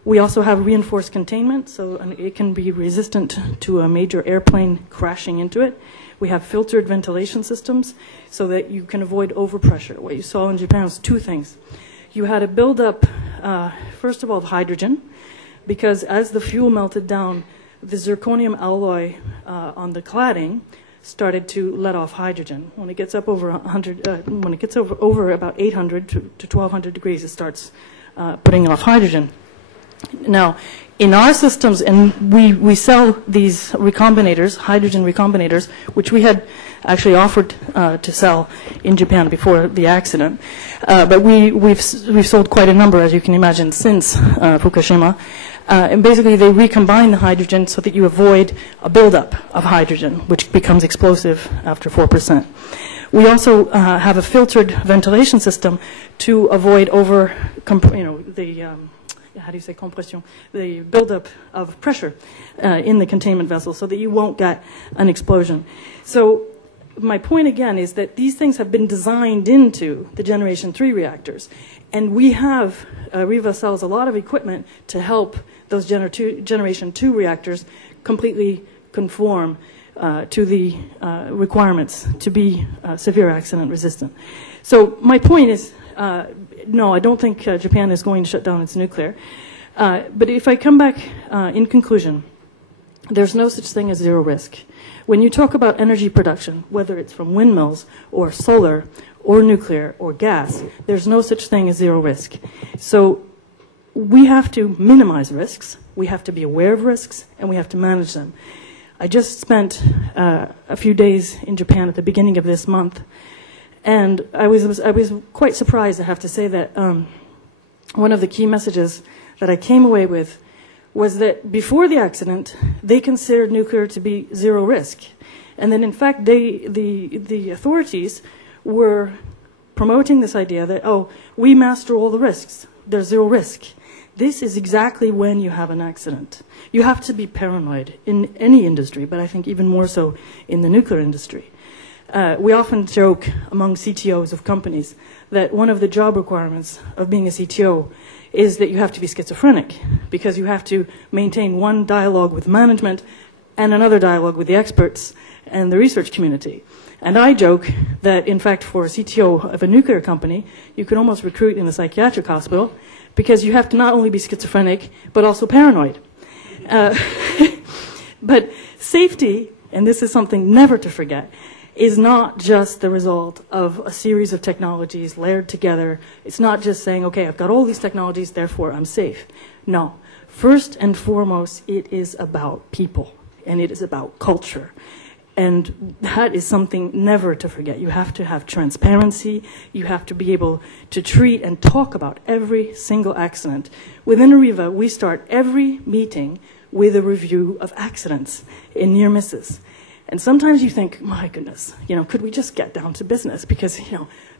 We also have reinforced containment, so it can be resistant to a major airplane crashing into it. We have filtered ventilation systems so that you can avoid overpressure. What you saw in Japan was two things. You had a buildup, first of all, of hydrogen, because as the fuel melted down, the zirconium alloy on the cladding started to let off hydrogen. When it gets up over 100, when it gets over about 800 to 1200 degrees, it starts putting off hydrogen. Now, in our systems, and we sell these recombinators, hydrogen recombinators, which we had actually offered to sell in Japan before the accident. But we've sold quite a number, as you can imagine, since Fukushima. And basically, they recombine the hydrogen so that you avoid a buildup of hydrogen, which becomes explosive after 4%. We also have a filtered ventilation system to avoid how do you say compression? The buildup of pressure in the containment vessel so that you won't get an explosion. So my point again is that these things have been designed into the Generation 3 reactors. And we have, Riva sells a lot of equipment to help those Generation 2 reactors completely conform to the requirements to be severe accident resistant. So my point is, no, I don't think Japan is going to shut down its nuclear. But if I come back in conclusion, there's no such thing as zero risk. When you talk about energy production, whether it's from windmills or solar or nuclear or gas, there's no such thing as zero risk. So we have to minimize risks, we have to be aware of risks, and we have to manage them. I just spent a few days in Japan at the beginning of this month, and I was quite surprised, I have to say, that one of the key messages that I came away with was that before the accident, they considered nuclear to be zero risk. And then, in fact, the authorities were promoting this idea that, oh, we master all the risks. There's zero risk. This is exactly when you have an accident. You have to be paranoid in any industry, but I think even more so in the nuclear industry. We often joke among CTOs of companies that one of the job requirements of being a CTO is that you have to be schizophrenic, because you have to maintain one dialogue with management and another dialogue with the experts and the research community. And I joke that, in fact, for a CTO of a nuclear company, you can almost recruit in a psychiatric hospital, because you have to not only be schizophrenic, but also paranoid. But safety, and this is something never to forget, is not just the result of a series of technologies layered together. It's not just saying, okay, I've got all these technologies, therefore I'm safe. No. First and foremost, it is about people, and it is about culture. And that is something never to forget. You have to have transparency. You have to be able to treat and talk about every single accident. Within Arriva, we start every meeting with a review of accidents and near misses. And sometimes you think, my goodness, could we just get down to business? Because,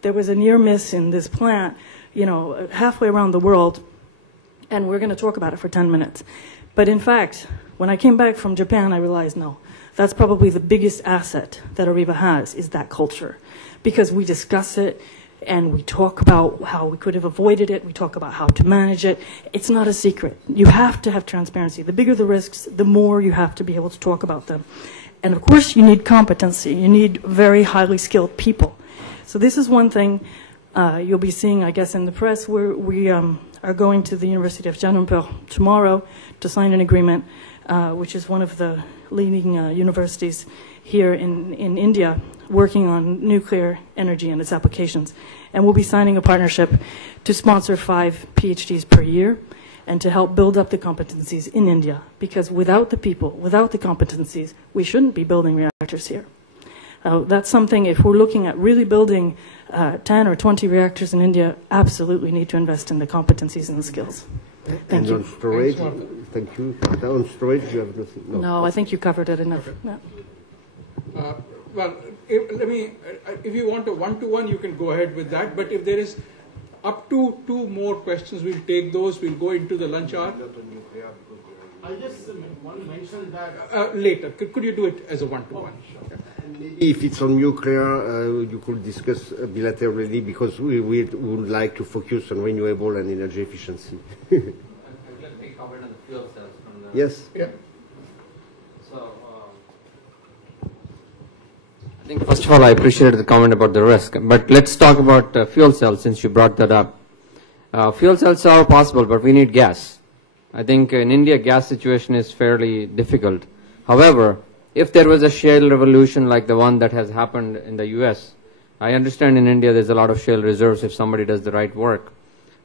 there was a near miss in this plant, halfway around the world, and we're going to talk about it for 10 minutes. But in fact, when I came back from Japan, I realized, no, that's probably the biggest asset that Arriva has, is that culture. Because we discuss it, and we talk about how we could have avoided it. We talk about how to manage it. It's not a secret. You have to have transparency. The bigger the risks, the more you have to be able to talk about them. And of course, you need competency. You need very highly skilled people. So this is one thing you'll be seeing, I guess, in the press. We are going to the University of Renewable tomorrow to sign an agreement, which is one of the leading universities here in India, working on nuclear energy and its applications. And we'll be signing a partnership to sponsor 5 PhDs per year, and to help build up the competencies in India. Because without the people, without the competencies, we shouldn't be building reactors here. That's something, if we're looking at really building 10 or 20 reactors in India, absolutely need to invest in the competencies and the skills. Thank you. On storage, thank you. On storage, you have nothing? No, I think you covered it enough. Okay. Yeah. Well, if you want a one-to-one, you can go ahead with that. But if there is up to 2 more questions. We'll take those. We'll go into the lunch hour. I just want to mention that Later. Could you do it as a one-to-one? If it's on nuclear, you could discuss bilaterally, because we would like to focus on renewable and energy efficiency. I would like to comment on the fuel cells from the... Yes? Yeah. So, I think first of all, I appreciated the comment about the risk. But let's talk about fuel cells, since you brought that up. Fuel cells are possible, but we need gas. I think in India, gas situation is fairly difficult. However, if there was a shale revolution like the one that has happened in the US, I understand in India there's a lot of shale reserves if somebody does the right work.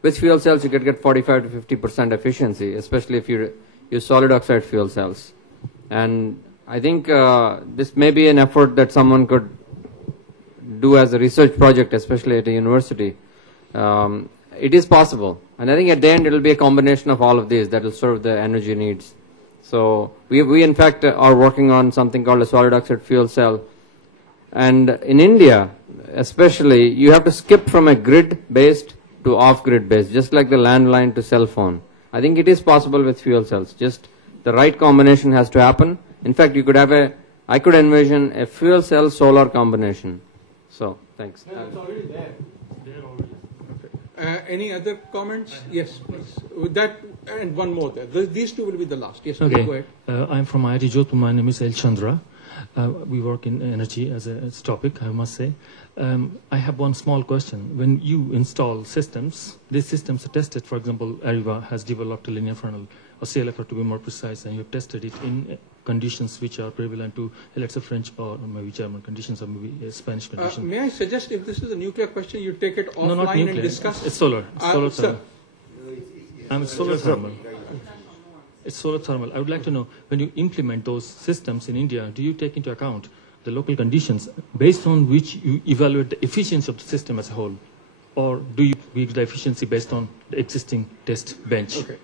With fuel cells, you could get 45 to 50% efficiency, especially if you use solid oxide fuel cells. And I think this may be an effort that someone could do as a research project, especially at a university. It is possible. And I think at the end it will be a combination of all of these that will serve the energy needs. So we in fact are working on something called a solid oxide fuel cell. And in India, especially, you have to skip from a grid-based to off-grid based, just like the landline to cell phone. I think it is possible with fuel cells. Just the right combination has to happen. In fact, you could have I could envision a fuel cell solar combination. So, thanks. no, it's already there. They're already. Any other comments? Yes, please. With that, and one more there. These 2 will be the last. Yes, okay. Go ahead. I'm from IIT Jodhpur. My name is El Chandra. We work in energy as a topic, I must say. I have one small question. When you install systems, these systems are tested. For example, Areva has developed a linear funnel, or CLFR to be more precise, and you have tested it in conditions which are prevalent to, let's say, French or maybe German conditions or maybe Spanish conditions. May I suggest, if this is a nuclear question, you take it offline no, not nuclear. and discuss? It's solar. It's solar thermal. It's solar thermal. It's solar thermal. I would like to know, when you implement those systems in India, do you take into account the local conditions based on which you evaluate the efficiency of the system as a whole? Or do you reach the efficiency based on the existing test bench? Okay.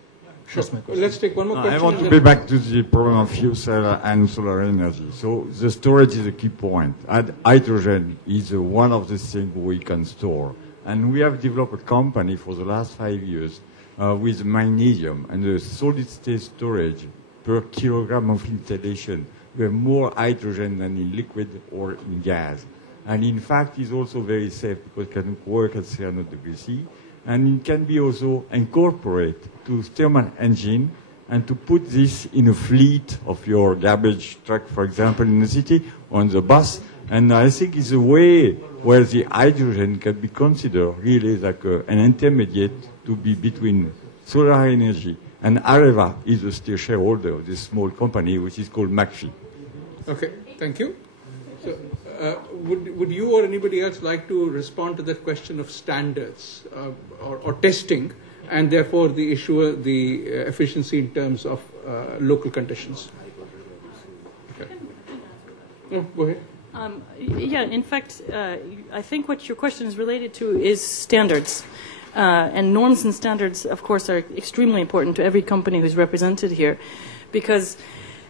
Sure. Let's take one more question. I want to be back to the problem of fuel cell and solar energy. So the storage is a key point. And hydrogen is one of the things we can store. And we have developed a company for the last 5 years with magnesium and the solid state storage per kilogram of installation. We have more hydrogen than in liquid or in gas. And in fact, it's also very safe because it can work at 300 degrees C. And it can be also incorporated to thermal engine and to put this in a fleet of your garbage truck, for example, in the city or on the bus. And I think it's a way where the hydrogen can be considered really like an intermediate to be between solar energy. And Areva is a still shareholder of this small company, which is called McPhee. Okay, thank you. So, would you or anybody else like to respond to that question of standards or testing, and therefore the issue, the efficiency in terms of local conditions? Okay. No, go ahead. Yeah, in fact, I think what your question is related to is standards. And norms and standards, of course, are extremely important to every company who's represented here, because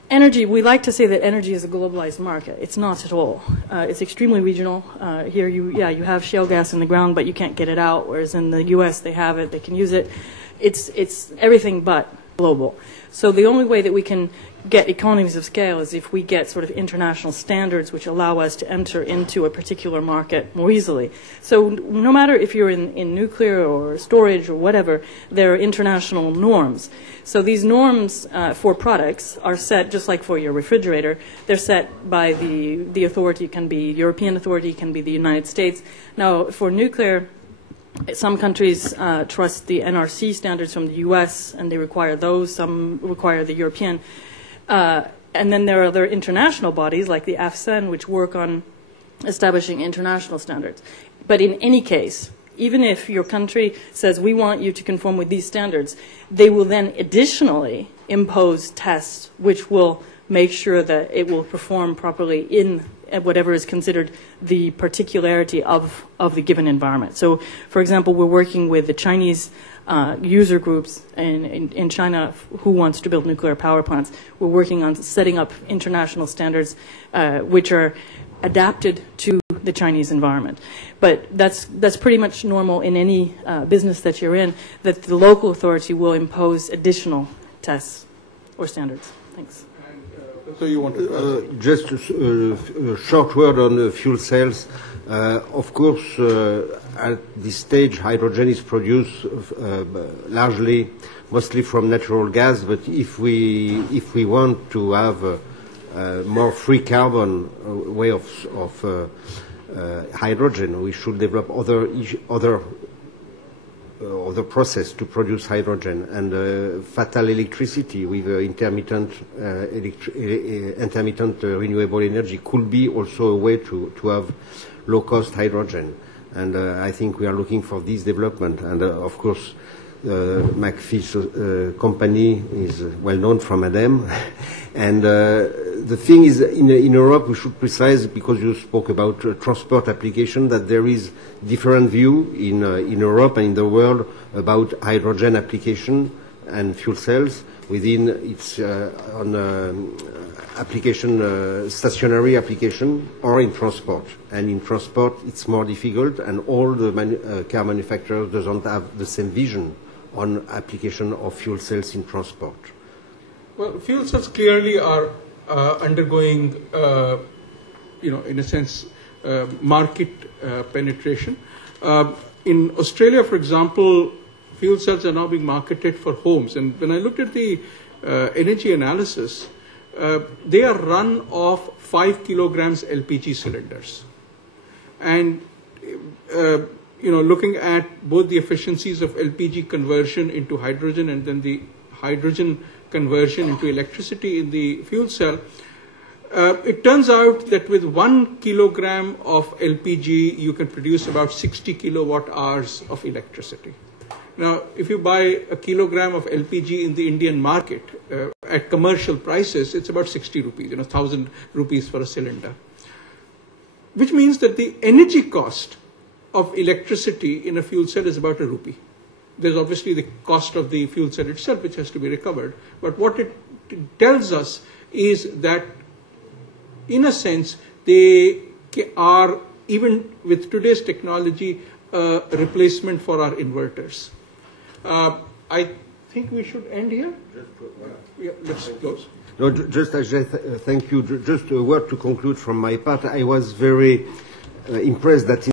energy, we like to say that energy is a globalized market. It's not at all. It's extremely regional. Here, you have shale gas in the ground, but you can't get it out, whereas in the U.S. they have it, they can use it. It's everything but global. So the only way that we can get economies of scale is if we get sort of international standards which allow us to enter into a particular market more easily. So no matter if you're in nuclear or storage or whatever, there are international norms. So these norms for products are set just like for your refrigerator. They're set by the authority. It can be European authority, it can be the United States. Now for nuclear, some countries trust the NRC standards from the US and they require those. Some require the European. And then there are other international bodies like the AFCEN, which work on establishing international standards. But in any case, even if your country says, we want you to conform with these standards, they will then additionally impose tests which will make sure that it will perform properly in whatever is considered the particularity of the given environment. So, for example, we're working with the Chinese user groups in China who wants to build nuclear power plants. We're working on setting up international standards which are adapted to the Chinese environment. But that's pretty much normal in any business that you're in, that the local authority will impose additional tests or standards. Thanks. So you want to just a short word on fuel cells. Of course, at this stage, hydrogen is produced mostly from natural gas. But if we want to have a more free carbon way of hydrogen, we should develop other process to produce hydrogen, and fatal electricity with intermittent renewable energy could be also a way to have low-cost hydrogen. And I think we are looking for this development. And of course, McPhee's company is well known from ADEME. And the thing is, in Europe, we should precise, because you spoke about transport application, that there is different view in Europe and in the world about hydrogen application and fuel cells within its application, stationary application, or in transport. And in transport, it's more difficult, and all the car manufacturers doesn't have the same vision on application of fuel cells in transport. Well, fuel cells clearly are undergoing, in a sense, market penetration. In Australia, for example, fuel cells are now being marketed for homes. And when I looked at the energy analysis, they are run off 5 kilograms LPG cylinders. And, looking at both the efficiencies of LPG conversion into hydrogen and then the hydrogen conversion into electricity in the fuel cell, it turns out that with 1 kilogram of LPG, you can produce about 60 kilowatt hours of electricity. Now, if you buy a kilogram of LPG in the Indian market at commercial prices, it's about 60 rupees, 1,000 rupees for a cylinder. Which means that the energy cost of electricity in a fuel cell is about ₹1. There's obviously the cost of the fuel cell itself, which has to be recovered. But what it tells us is that, in a sense, they are, even with today's technology, a replacement for our inverters. I think we should end here. Yeah, let's close. No, just Ajay, thank you. Just a word to conclude from my part. I was very impressed that